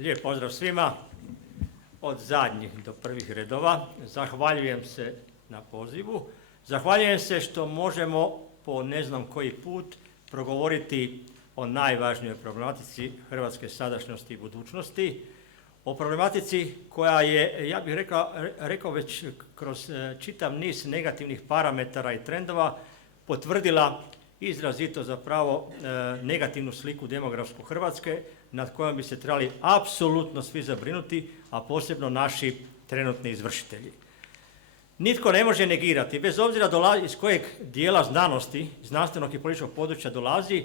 Lijep pozdrav svima, od zadnjih do prvih redova. Zahvaljujem se na pozivu. Zahvaljujem se što možemo po ne znam koji put progovoriti o najvažnijoj problematici hrvatske sadašnjosti i budućnosti. O problematici koja je, ja bih rekao već kroz čitav niz negativnih parametara i trendova potvrdila izrazito zapravo negativnu sliku demografsku Hrvatske nad kojom bi se trebali apsolutno svi zabrinuti, a posebno naši trenutni izvršitelji. Nitko ne može negirati, bez obzira iz kojeg dijela znanosti, znanstvenog i političkog područja dolazi,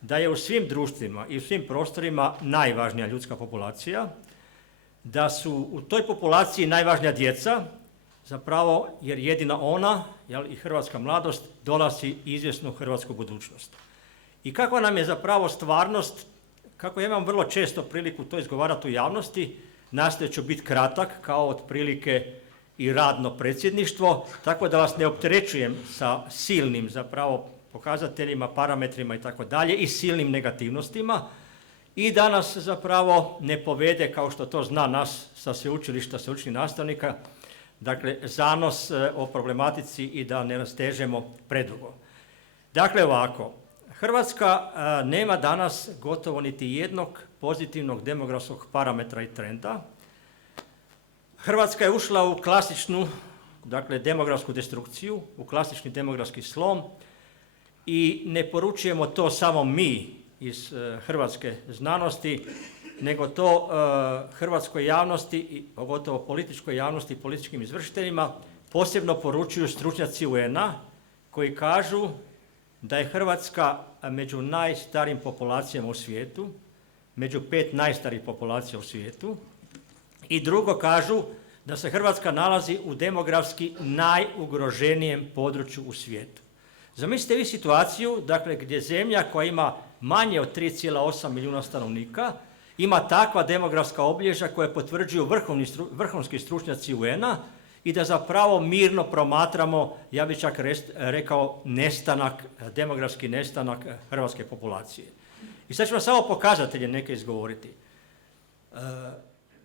da je u svim društvima i u svim prostorima najvažnija ljudska populacija, da su u toj populaciji najvažnija djeca, zapravo jer jedina ona i hrvatska mladost donosi izvjesnu hrvatsku budućnost. I kakva nam je zapravo stvarnost, kako ja imam vrlo često priliku to izgovarati u javnosti, nastojat ću biti kratak kao otprilike i radno predsjedništvo, tako da vas ne opterećujem sa silnim zapravo pokazateljima, parametrima i tako dalje i silnim negativnostima i da nas zapravo ne povede, kao što to zna nas sa sveučilišta, sveučilišnih nastavnika, dakle zanos o problematici i da ne rastežemo predugo. Dakle ovako, Hrvatska nema danas gotovo niti jednog pozitivnog demografskog parametra i trenda. Hrvatska je ušla u klasičnu, dakle demografsku destrukciju, u klasični demografski slom i ne poručujemo to samo mi iz hrvatske znanosti, nego to hrvatskoj javnosti i pogotovo političkoj javnosti i političkim izvršiteljima posebno poručuju stručnjaci UN-a koji kažu da je Hrvatska među najstarijim populacijama u svijetu, među 5 najstarijih populacija u svijetu i drugo kažu da se Hrvatska nalazi u demografski najugroženijem području u svijetu. Zamislite vi situaciju, dakle, gdje zemlja koja ima manje od 3,8 milijuna stanovnika ima takva demografska obilježja koje potvrđuju vrhunski stručnjaci UN-a i da zapravo mirno promatramo, ja bih čak rekao, demografski nestanak hrvatske populacije. I sad ću vam samo pokazatelje neke izgovoriti.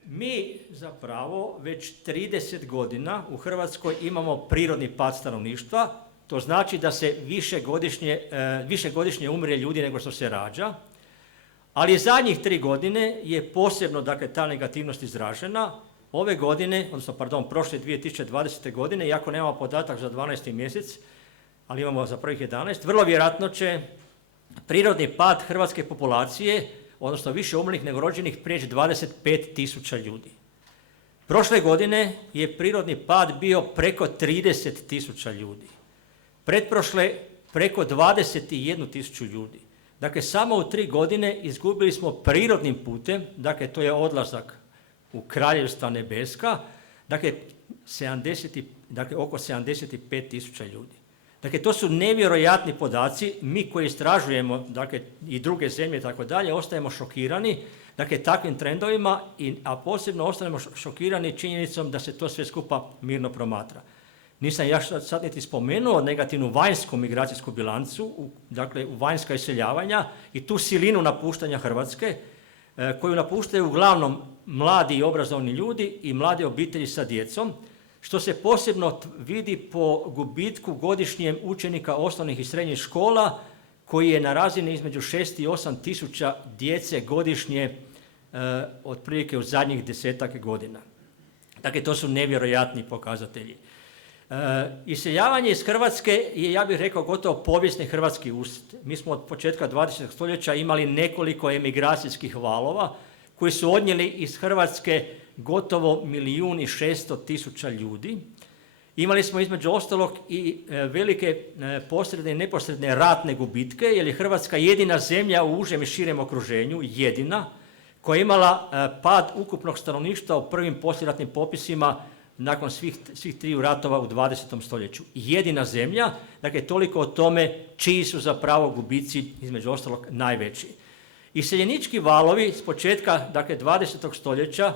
Mi zapravo već 30 godina u Hrvatskoj imamo prirodni pad stanovništva, to znači da se više godišnje umre ljudi nego što se rađa, ali zadnjih 3 godine je posebno, dakle, ta negativnost izražena. Ove godine, prošle 2020. godine, iako nemamo podatak za 12. mjesec, ali imamo za prvih 11, vrlo vjerojatno će prirodni pad hrvatske populacije, odnosno više umrlih nego rođenih, prijeći 25.000 ljudi. Prošle godine je prirodni pad bio preko 30.000 ljudi. Pretprošle preko 21.000 ljudi. Dakle, samo u 3 godine izgubili smo prirodnim putem, dakle to je odlazak u kraljevstva nebeska, dakle oko 75.000 ljudi. Dakle, to su nevjerojatni podaci, mi koji istražujemo, dakle i druge zemlje i tako dalje, ostajemo šokirani, dakle takvim trendovima, a posebno ostajemo šokirani činjenicom da se to sve skupa mirno promatra. Nisam ja sad niti spomenuo negativnu vanjsku migracijsku bilancu, dakle u vanjska iseljavanja i tu silinu napuštanja Hrvatske, koju napuštaju uglavnom mladi i obrazovni ljudi i mlade obitelji sa djecom, što se posebno vidi po gubitku godišnjem učenika osnovnih i srednjih škola, koji je na razini između 6 i 8 tisuća djece godišnje, otprilike u zadnjih 10-ak godina. Dakle, to su nevjerojatni pokazatelji. Iseljavanje iz Hrvatske je, ja bih rekao, gotovo povijesni hrvatski usud. Mi smo od početka 20. stoljeća imali nekoliko emigracijskih valova koji su odnijeli iz Hrvatske gotovo 1.600.000 ljudi. Imali smo između ostalog i velike posredne i neposredne ratne gubitke, jer je Hrvatska jedina zemlja u užem i širem okruženju, jedina, koja je imala pad ukupnog stanovništva u prvim poslijeratnim popisima nakon svih 3 ratova u 20. stoljeću. Jedina zemlja, dakle toliko o tome čiji su zapravo gubici, između ostalog, najveći. Iseljenički valovi s početka, dakle 20. stoljeća,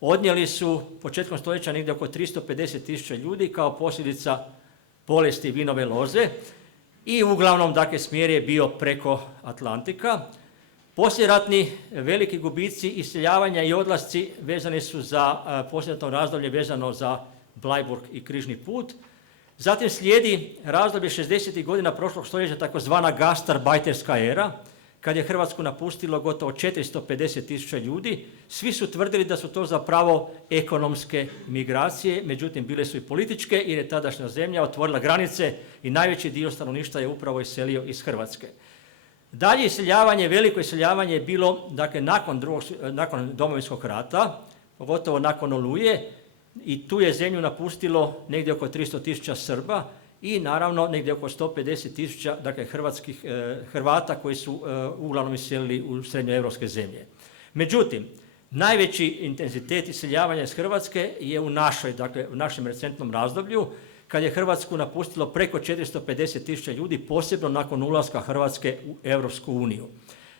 odnijeli su početkom stoljeća negdje oko 350.000 ljudi kao posljedica bolesti vinove loze i uglavnom, dakle, smjer je bio preko Atlantika. Poslijeratni veliki gubici, iseljavanja i odlasci vezani su za poslijeratno razdoblje vezano za Bleiburg i križni put. Zatim slijedi razdoblje 60. godina prošlog stoljeća, takozvana gastarbajterska era, kad je Hrvatsku napustilo gotovo 450.000 ljudi. Svi su tvrdili da su to zapravo ekonomske migracije, međutim bile su i političke jer je tadašnja zemlja otvorila granice i najveći dio stanovništva je upravo iselio iz Hrvatske. Dalje iseljavanje, veliko iseljavanje je bilo dakle, nakon Domovinskog rata, pogotovo nakon Oluje, i tu je zemlju napustilo negdje oko 300.000 Srba i naravno negdje oko 150.000 dakle, Hrvata koji su uglavnom iselili u srednjoevropske zemlje. Međutim, najveći intenzitet iseljavanja iz Hrvatske je u našem recentnom razdoblju, kad je Hrvatsku napustilo preko 450.000 ljudi, posebno nakon ulaska Hrvatske u Europsku uniju.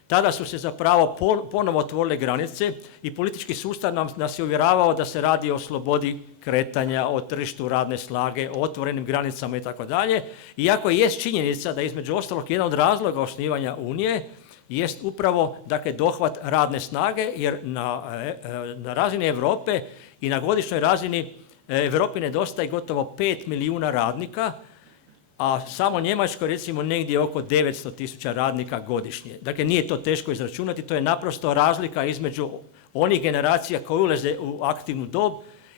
Tada su se zapravo ponovo otvorile granice i politički sustav nas je uvjeravao da se radi o slobodi kretanja, o tržištu radne snage, o otvorenim granicama itd. Iako jest činjenica da između ostalog jedan od razloga osnivanja Unije jest upravo dakle, dohvat radne snage, jer na razini Europe i na godišnjoj razini Europi nedostaje gotovo 5 milijuna radnika, a samo Njemačkoj recimo negdje oko 900.000 radnika godišnje. Dakle, nije to teško izračunati, to je naprosto razlika između onih generacija koje ulaze u aktivnu dob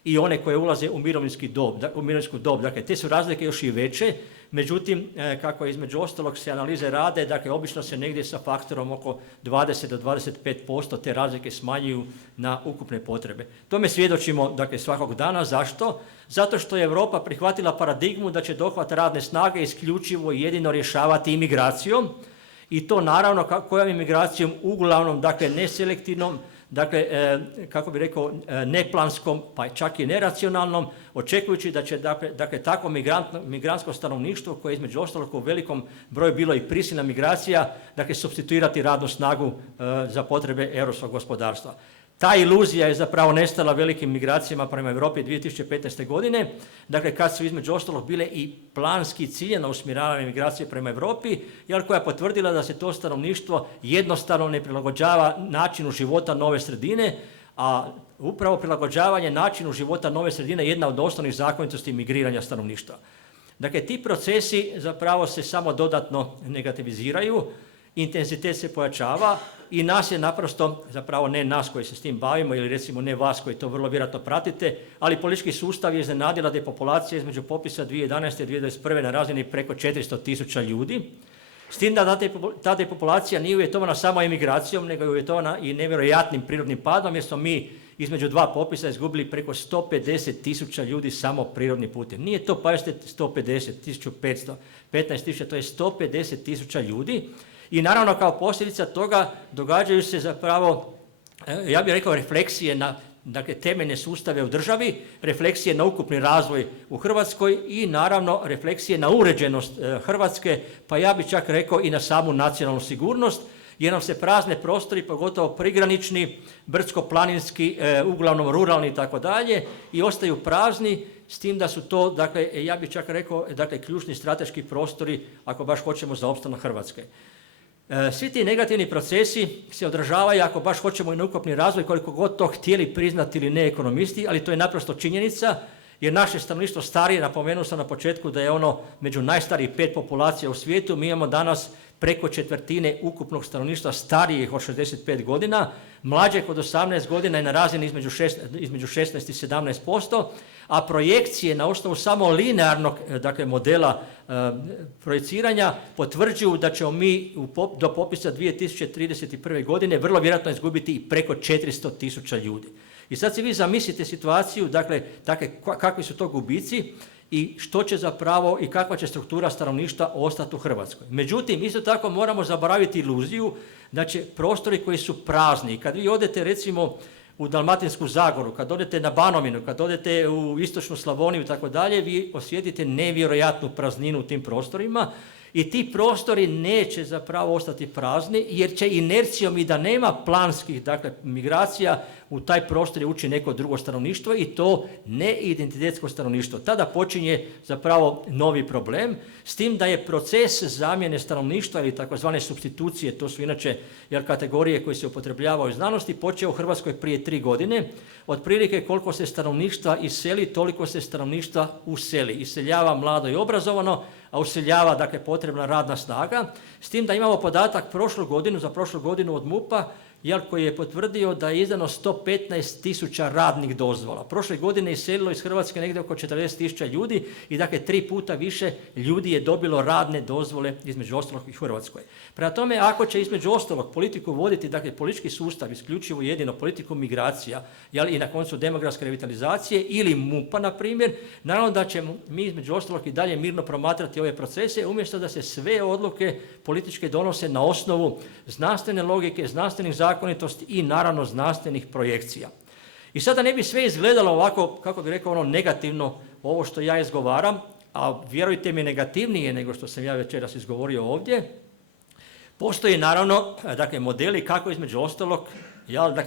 i one koje ulaze u mirovinsku dob. Dakle, te su razlike još i veće, međutim, kako između ostalog se analize rade, dakle, obično se negdje sa faktorom oko 20 do 25% te razlike smanjuju na ukupne potrebe. Tome svjedočimo dakle, svakog dana. Zašto? Zato što je Europa prihvatila paradigmu da će dohvat radne snage isključivo i jedino rješavati imigracijom, i to naravno kojom imigracijom, uglavnom dakle, neselektivnom, dakle, kako bi rekao, neplanskom, pa čak i neracionalnom, očekujući da će dakle, takvo migrantsko stanovništvo, koje je između ostalog u velikom broju bilo i prisilna migracija, dakle, supstituirati radnu snagu za potrebe europskog gospodarstva. Ta iluzija je zapravo nestala velikim migracijama prema Europi 2015. godine, dakle kad su između ostalog bile i planski ciljeno usmjeravane migracije prema Europi, jer koja je potvrdila da se to stanovništvo jednostavno ne prilagođava načinu života nove sredine, a upravo prilagođavanje načinu života nove sredine je jedna od osnovnih zakonitosti migriranja stanovništva. Dakle, ti procesi zapravo se samo dodatno negativiziraju, intenzitet se pojačava i nas je naprosto, zapravo ne nas koji se s tim bavimo ili recimo ne vas koji to vrlo vjerojatno pratite, ali politički sustav je iznenadila depopulacija između popisa 2011. i 2021. na razini preko 400.000 ljudi. S tim da ta depopulacija nije uvjetovana samo emigracijom, nego je uvjetovana i nevjerojatnim prirodnim padom, jer smo mi između dva popisa izgubili preko 150.000 ljudi samo prirodnim putem. Nije to, pazite, 150, 1500, 15.000, to je 150.000 ljudi. I naravno kao posljedica toga događaju se zapravo, ja bih rekao, refleksije na dakle, temeljne sustave u državi, refleksije na ukupni razvoj u Hrvatskoj i naravno refleksije na uređenost Hrvatske, pa ja bih čak rekao i na samu nacionalnu sigurnost, jer nam se prazne prostori, pogotovo prigranični, brdsko-planinski, uglavnom ruralni i tako dalje, i ostaju prazni, s tim da su to, dakle, ja bih čak rekao, dakle, ključni strateški prostori, ako baš hoćemo, za opstanak Hrvatske. Svi ti negativni procesi se odražavaju, ako baš hoćemo, i na ukupni razvoj, koliko god to htjeli priznati ili ne ekonomisti, ali to je naprosto činjenica, jer naše stanovništvo starije, napomenuo sam na početku da je ono među najstarijih 5 populacija u svijetu, mi imamo danas preko četvrtine ukupnog stanovništva starijih od 65 godina, mlađeg od 18 godina je na razini između 16 i 17%, a projekcije na osnovu samo linearnog dakle, modela projeciranja potvrđuju da ćemo mi do popisa 2031. godine vrlo vjerojatno izgubiti i preko 400.000 ljudi. I sad si vi zamislite situaciju, dakle kakvi su to gubici i što će zapravo i kakva će struktura stanovništva ostati u Hrvatskoj. Međutim, isto tako moramo zaboraviti iluziju da će prostori koji su prazni, kad vi odete recimo u Dalmatinsku Zagoru, kad odete na Banovinu, kad odete u istočnu Slavoniju i tako dalje, vi osjetite nevjerojatnu prazninu u tim prostorima i ti prostori neće zapravo ostati prazni, jer će inercijom i da nema planskih dakle, migracija u taj prostor je ući neko drugo stanovništvo i to ne identitetsko stanovništvo. Tada počinje zapravo novi problem, s tim da je proces zamjene stanovništva ili takozvane supstitucije, to su inače kategorije koje se upotrebljavaju u znanosti, počeo u Hrvatskoj prije 3 godine. Otprilike koliko se stanovništva iseli, toliko se stanovništva useli. Iseljava mlado i obrazovano, a useljava dakle potrebna radna snaga, s tim da imamo podatak za prošlu godinu od MUP-a koji je potvrdio da je izdano 115.000 radnih dozvola. Prošle godine je iselilo iz Hrvatske negdje oko 40.000 ljudi i dakle 3 puta više ljudi je dobilo radne dozvole između ostalog i u Hrvatskoj. Prema tome, ako će između ostalog politiku voditi, dakle politički sustav isključivo jedino politiku migracija i na koncu demografske revitalizacije ili MUP-a na primjer, naravno da ćemo mi između ostalog i dalje mirno promatrati ove procese umjesto da se sve odluke političke donose na osnovu znanstvene logike, znanstvenih zakonitosti i naravno znanstvenih projekcija. I sada ne bi sve izgledalo ovako, kako bih rekao, negativno ovo što ja izgovaram, a vjerujte mi negativnije nego što sam ja večeras izgovorio ovdje. Postoje naravno modeli kako između ostalog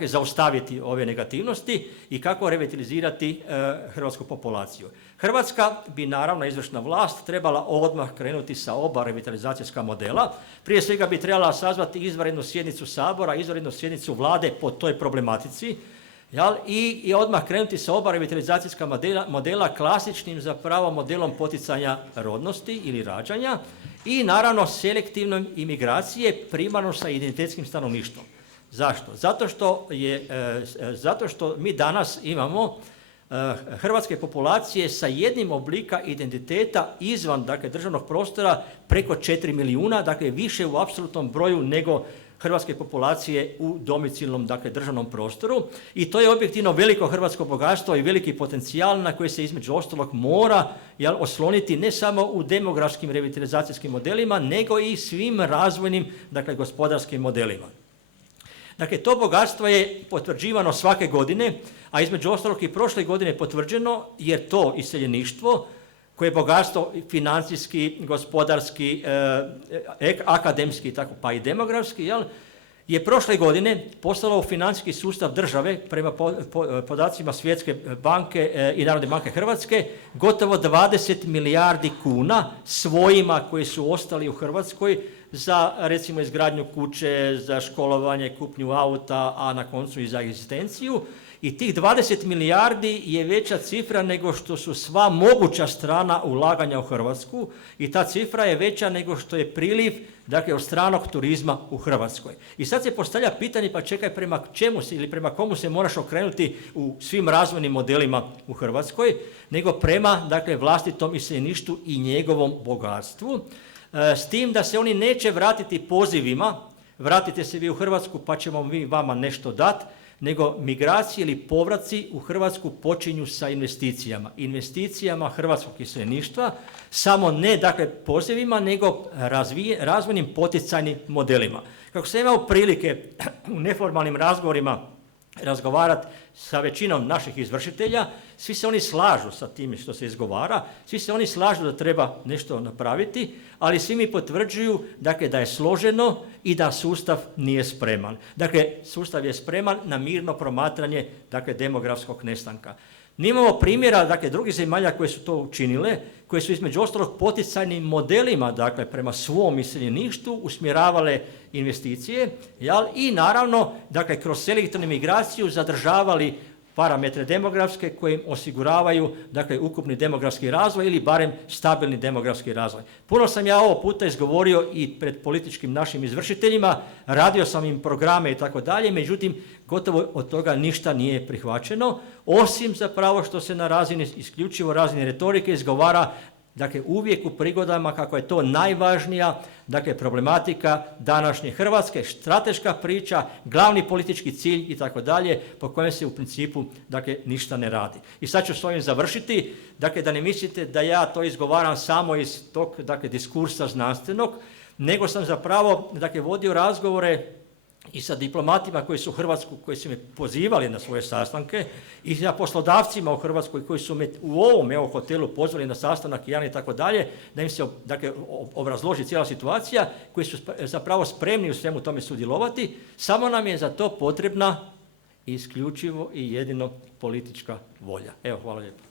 zaustaviti ove negativnosti i kako revitalizirati hrvatsku populaciju. Hrvatska bi naravno, izvršna vlast, trebala odmah krenuti sa oba revitalizacijska modela. Prije svega bi trebala sazvati izvanrednu sjednicu Sabora, izvanrednu sjednicu Vlade po toj problematici, i odmah krenuti sa oba revitalizacijska modela klasičnim zapravo modelom poticanja rodnosti ili rađanja i naravno selektivnom imigracije primarno sa identitetskim stanovništvom. Zašto? Zato što mi danas imamo hrvatske populacije sa jednim oblika identiteta izvan državnog prostora preko 4 milijuna, dakle više u apsolutnom broju nego hrvatske populacije u domicilnom državnom prostoru i to je objektivno veliko hrvatsko bogatstvo i veliki potencijal na koji se između ostalog mora osloniti ne samo u demografskim revitalizacijskim modelima nego i svim razvojnim gospodarskim modelima. Dakle, to bogatstvo je potvrđivano svake godine, a između ostalog i prošle godine potvrđeno jer to iseljeništvo koje je bogatstvo financijski, gospodarski, akademski, pa i demografski, je prošle godine poslalo u financijski sustav države prema podacima Svjetske banke i Narodne banke Hrvatske gotovo 20 milijardi kuna svojima koji su ostali u Hrvatskoj za recimo izgradnju kuće, za školovanje, kupnju auta, a na koncu i za egzistenciju. I tih 20 milijardi je veća cifra nego što su sva moguća strana ulaganja u Hrvatsku i ta cifra je veća nego što je priliv od stranog turizma u Hrvatskoj. I sad se postavlja pitanje, pa čekaj, prema čemu se ili prema komu se moraš okrenuti u svim razvojnim modelima u Hrvatskoj, nego prema vlastitom iseljeništvu i njegovom bogatstvu, s tim da se oni neće vratiti pozivima, vratite se vi u Hrvatsku pa ćemo mi vama nešto dati, nego migracije ili povraci u Hrvatsku počinju sa investicijama hrvatskog iseljeništva, samo ne pozivima, nego razvojnim poticajnim modelima. Kako sam imao prilike u neformalnim razgovorima razgovarati sa većinom naših izvršitelja, svi se oni slažu sa tim što se izgovara, svi se oni slažu da treba nešto napraviti, ali svi mi potvrđuju da je složeno i da sustav nije spreman. Dakle, sustav je spreman na mirno promatranje demografskog nestanka. Mi imamo primjera drugih zemalja koje su to učinile, koje su između ostalog poticajnim modelima prema svom iseljeništvu usmjeravale investicije i naravno kroz selektivnu migraciju zadržavali parametre demografske koje im osiguravaju ukupni demografski razvoj ili barem stabilni demografski razvoj. Puno sam ja ovo puta izgovorio i pred političkim našim izvršiteljima, radio sam im programe i tako dalje, međutim gotovo od toga ništa nije prihvaćeno, osim zapravo što se na razini, isključivo razini retorike izgovara uvijek u prigodama kako je to najvažnija problematika današnje Hrvatske, strateška priča, glavni politički cilj i tako dalje, po kojem se u principu ništa ne radi. I sad ću s ovim završiti, da ne mislite da ja to izgovaram samo iz tog diskursa znanstvenog, nego sam zapravo vodio razgovore i sa diplomatima koji su u Hrvatsku, koji su me pozivali na svoje sastanke i sa poslodavcima u Hrvatskoj koji su me u ovom hotelu pozvali na sastanak i tako dalje, da im se obrazloži cijela situacija, koji su zapravo spremni u svemu tome sudjelovati, samo nam je za to potrebna isključivo i jedino politička volja. Evo, hvala lijepo.